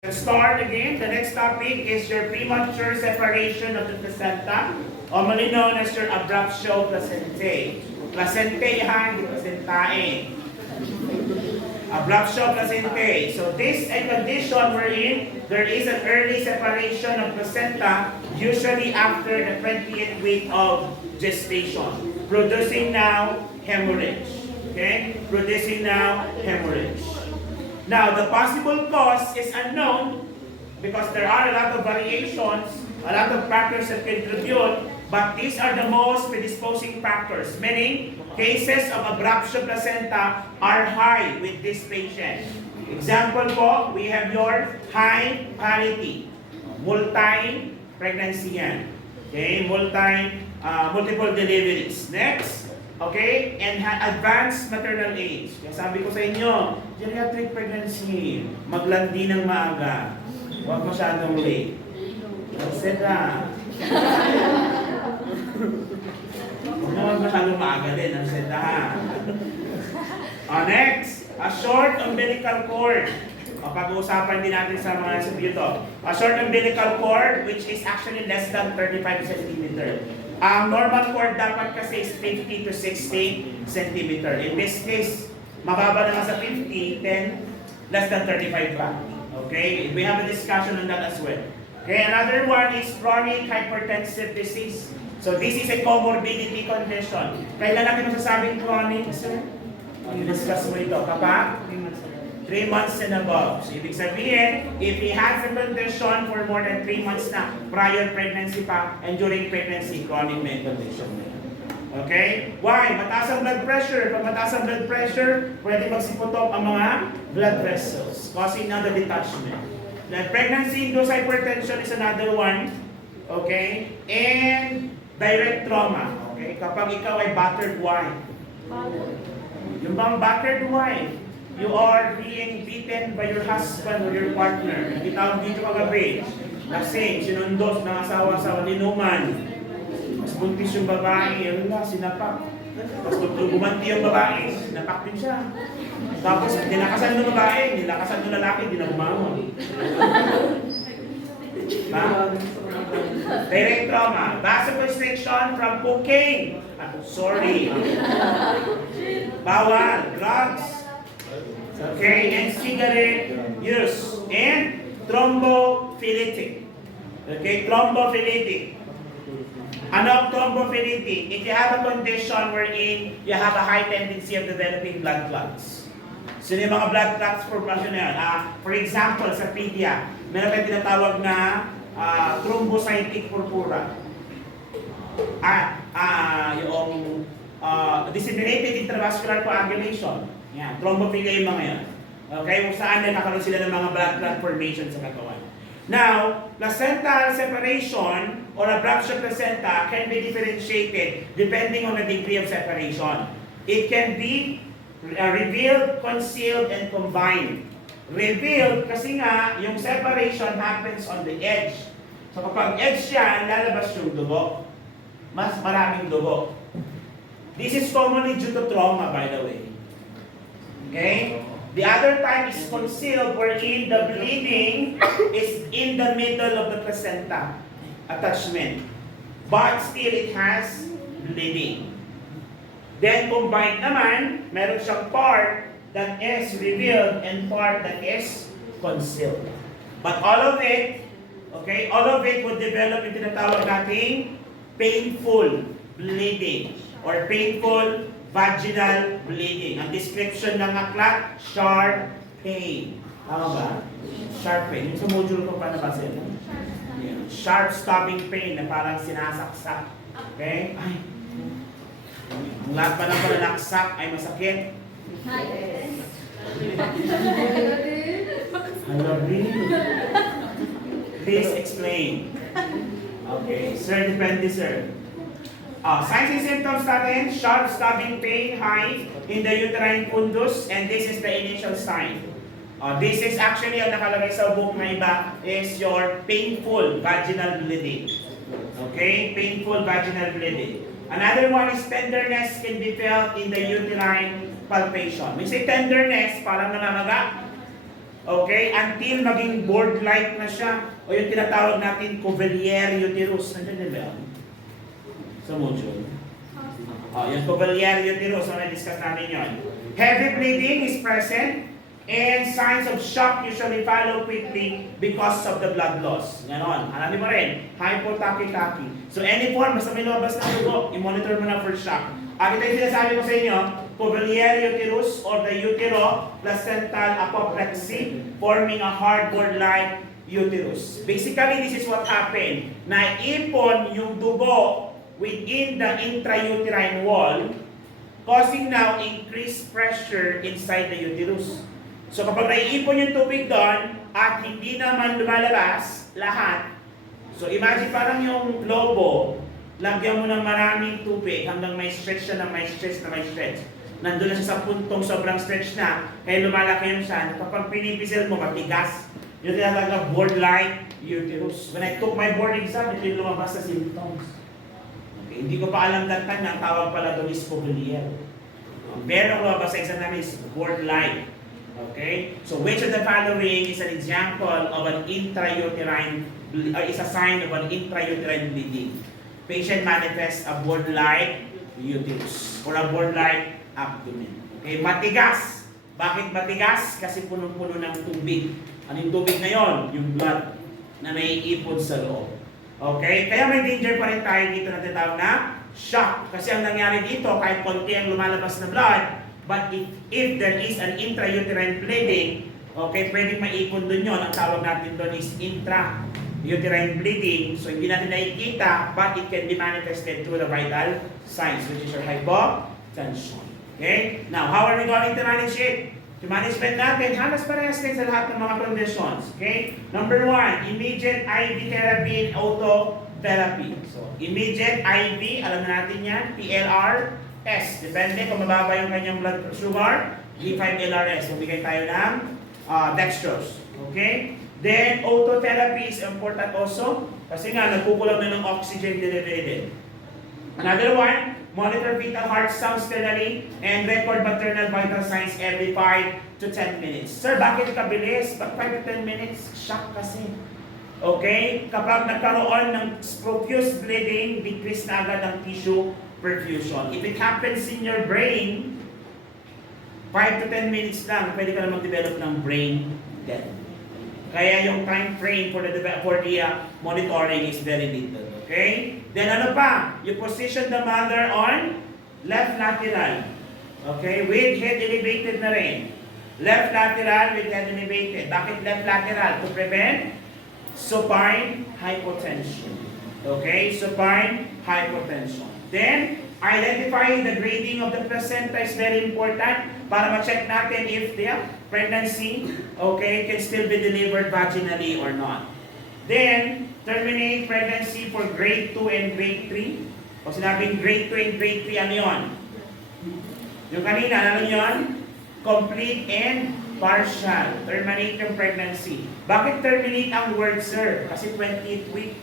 Let's start again. The next topic is your premature separation of the placenta, commonly known as your abruptio placentae. Placentae, hindi placentae. Abruptio placentae. So this is a condition wherein there is an early separation of placenta, usually after the 20th week of gestation, producing now hemorrhage. Okay? Producing now hemorrhage. Now, the possible cause is unknown because there are a lot of variations, a lot of factors that contribute, but these are the most predisposing factors, meaning cases of abruptio placenta are high with this patient. Example po, we have your high parity, multi-pregnancy yan. Okay, multiple deliveries. Next. Okay? And advanced maternal age. Kaya sabi ko sa inyo, geriatric pregnancy, maglandi ng maaga. Huwag masyadong late. That's na. Huwag masyadong maaga din. That's it ha. Next, a short umbilical cord. Pag-uusapan din natin sa mga dito. A short umbilical cord which is actually less than 35 cm. Ang normal cord dapat kasi is 50 to 60 cm. In this case, mababa naman sa 50, then less than 35 pa. Okay? We have a discussion on that as well. Okay, another one is chronic hypertensive disease. So this is a comorbidity condition. Kailan natin masasabing chronic, sir? I-discuss mo ito. Kapag? 3 months and above. So, ibig sabihin, if he has a condition for more than 3 months na, prior pregnancy pa, and during pregnancy, chronic may condition na. Okay? Why? Mataas ang blood pressure. Pag mataas ang blood pressure, pwede magsiputok ang mga blood vessels, causing na the detachment. The pregnancy-induced hypertension is another one. Okay? And direct trauma. Okay? Kapag ikaw ay battered wife. Yung bang battered wife, you are being beaten by your husband or your partner. Itawag dito kagabi. Lasing, sinundos ng asawa sa linuman. Mas buntis yung babae, yun lang, sinapak. Tapos gumanti yung babae, sinapak din siya. Tapos nilakasan ng babae, nilakasan ng lalaki, hindi na bumangon. Direct trauma. Vasoconstriction from cocaine. Sorry. Bawal. Drugs. Okay, and cigarette use, and thrombophilitic. Okay, thrombophilitic. Ano ang thrombophilitic? If you have a condition wherein you have a high tendency of developing blood clots. So yung mga blood clots formation na yan. For example, sa pedia, meron tayong tinatawag na thrombocytic purpura. Yung disseminated intravascular coagulation. Yan, thrombophilia yung mga yan. Okay, kung saan nakakaroon sila ng mga blood clot formation sa katawan. Now, placental separation or abruptio placenta can be differentiated depending on the degree of separation. It can be revealed, concealed, and combined. Revealed kasi nga, yung separation happens on the edge. So kapag edge yan, lalabas yung dugo. Mas maraming dugo. This is commonly due to trauma, by the way. Okay? The other time is concealed wherein the bleeding is in the middle of the placenta attachment. But still it has bleeding. Then combined naman, meron siyang part that is revealed and part that is concealed. But all of it, okay, all of it would develop into the tinatawag nating painful bleeding or painful vaginal bleeding. Ang description ng aklat, sharp pain. Tama ba? Sharp pain. Yung sa module ko pa nabasin. Yeah. Sharp stabbing pain na parang sinasaksak. Okay? Ay. Ang lahat pa ng palalaksak ay masakit. Halabi. Please explain. Okay. Sir, depende sir. Signs and symptoms natin, sharp stabbing pain, high in the uterine fundus, and this is the initial sign. This is actually, ang nakalagay sa book na iba, is your painful vaginal bleeding. Okay? Painful vaginal bleeding. Another one is tenderness can be felt in the uterine palpation. When say tenderness, parang namamaga. Okay? Until maging board-like na siya. O yung tinatawag natin Cuvelier uterus. Nandiyan din ba yan? Sa module. Yung Cuvelier uterus. So, na-discuss namin yun. Heavy bleeding is present and signs of shock usually follow quickly because of the blood loss. Ganon. Alam mo rin, hypotachy-tachy. So any form, basta may lumabas na dugo, i-monitor mo na for shock. Ito yung sinasabi ko sa inyo, Cuvelier uterus or the utero-placental apoplexy forming a hard board-like uterus. Basically, this is what happened. Naipon yung dugo within the intrauterine wall causing now increased pressure inside the uterus. So kapag naiipon yung tubig doon at hindi naman lumalabas lahat, so imagine parang yung lobo, lagyan mo ng maraming tubig hanggang may stretch siya na may stretch na may stretch. Nandun na siya sa puntong sobrang stretch na, kaya lumalaki yung siya. Kapag pinipisil mo, matigas. Yung tinatawag na board-like uterus. When I took my board exam, ito yung lumabas sa symptoms. Okay, hindi ko pa alam that time na ang tawag pala doon is Cuvelier. Pero ang lumabas sa exam namin is board-like. Okay? So which of the following is an example of an intrauterine, or is a sign of an intrauterine bleeding? Patient manifests a board-like uterus or a board-like abdomen. Okay? Matigas. Bakit matigas? Kasi punong-puno ng tubig. Ano yung tubig na yon? Yung blood na naiipon sa loob. Okay? Kaya may danger pa rin tayo dito na tinatawag na shock. Kasi ang nangyari dito, kahit konti ang lumalabas na blood, but if there is an intrauterine bleeding, okay, pwedeng maipon dun yun. Ang tawag natin doon is intrauterine bleeding. So hindi natin nakikita, but it can be manifested through the vital signs, which is your hypotension. Okay? Now, how are we going to manage it? To management natin, halos parehas din sa lahat ng mga conditions. Okay? Number 1, immediate IV therapy and autotherapy. So, immediate IV, alam na natin yan, PLR, S. Depende kung mababa yung kanyang blood sugar, D5-LRS. Bumigay tayo ng dextrose. Okay? Then, autotherapy is important also kasi nga, nagkukulang na ng oxygen delivery din. Another one, monitor fetal heart sounds steadily and record maternal vital signs every 5 to 10 minutes. Sir, bakit kabilis? Ba't 5 to 10 minutes? Shock kasi. Okay? Kapag nagkaroon ng profuse bleeding, decrease na agad ang tissue perfusion. If it happens in your brain, 5 to 10 minutes lang, pwede ka na mag-develop ng brain death. Kaya yung time frame for the monitoring is very little. Okay? Then ano pa? You position the mother on left lateral. Okay? With head elevated na rin. Left lateral with head elevated. Bakit left lateral? To prevent supine hypotension. Okay? Supine hypotension. Then, identifying the grading of the placenta is very important para ma-check natin if the pregnancy, okay, can still be delivered vaginally or not. Then, terminate pregnancy for grade 2 and grade 3. Pag sinabing grade 2 and grade 3, ano yun? Yung kanina, ano yun? Complete and partial. Terminate yung pregnancy. Bakit terminate ang word, sir? Kasi 20th week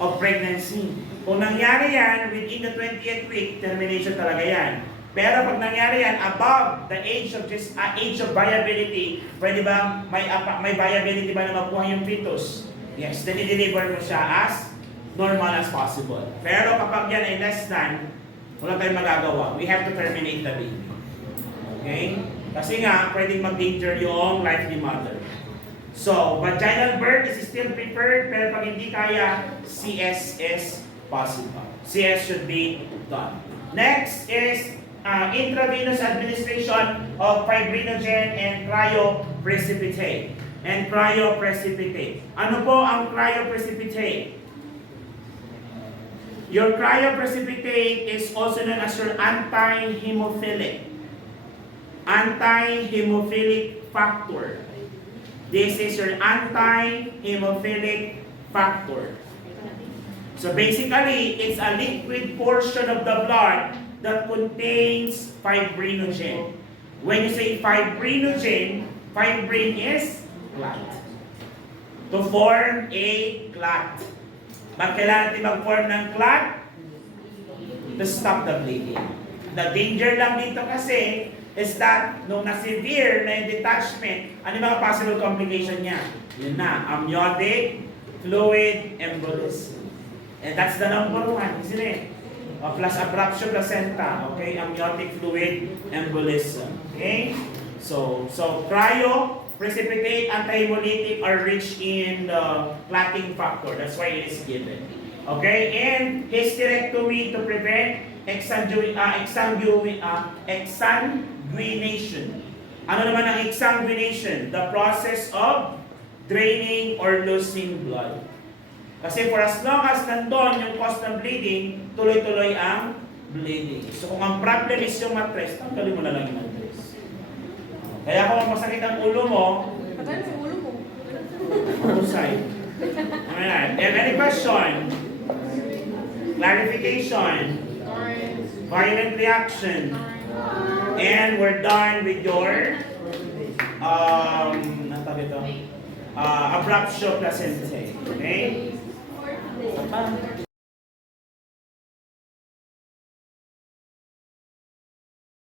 of pregnancy. Kung nangyari yan, within the 20th week, termination talaga yan. Pero pag nangyari yan, above the age of viability, pwede ba may viability ba na makuha yung fetus? Yes, then i-deliver mo siya as normal as possible. Pero kapag yan ay less than, wala tayong magagawa. We have to terminate the baby. Okay? Kasi nga, pwedeng mag-danger yung life ni mother. So, vaginal birth is still preferred, pero pag hindi kaya, CS is possible. CS should be done. Next is intravenous administration of fibrinogen and cryoprecipitate. Ano po ang cryoprecipitate? Your cryoprecipitate is also known as your anti-hemophilic factor. This is your anti-hemophilic factor. So basically, it's a liquid portion of the blood that contains fibrinogen. When you say fibrinogen, fibrin is clot. To form a clot. Bakit kailangan natin mag-form ng clot? To stop the bleeding. The danger lang dito kasi, is that nung na-severe na yung detachment, ano yung mga possible complication niya? Yun na, amniotic fluid embolism. And that's the number one, isn't it? Plus abruptio placenta, okay? Amniotic fluid embolism, okay? So cryo, precipitate, antihemolytic are rich in the clotting factor. That's why it is given. Okay? And hysterectomy to prevent exsanguination. Ano naman ang exsanguination? The process of draining or losing blood. Kasi for as long as nandun yung cause ng bleeding, tuloy-tuloy ang bleeding. So kung ang problem is yung mattress, tanggalin mo na lang yung mattress. Kaya kung masakit ang ulo mo, Pagano sa ulo mo? husay. Alright. Any question? Clarification? Violent reaction? And we're done with your abruptio placentae. Okay?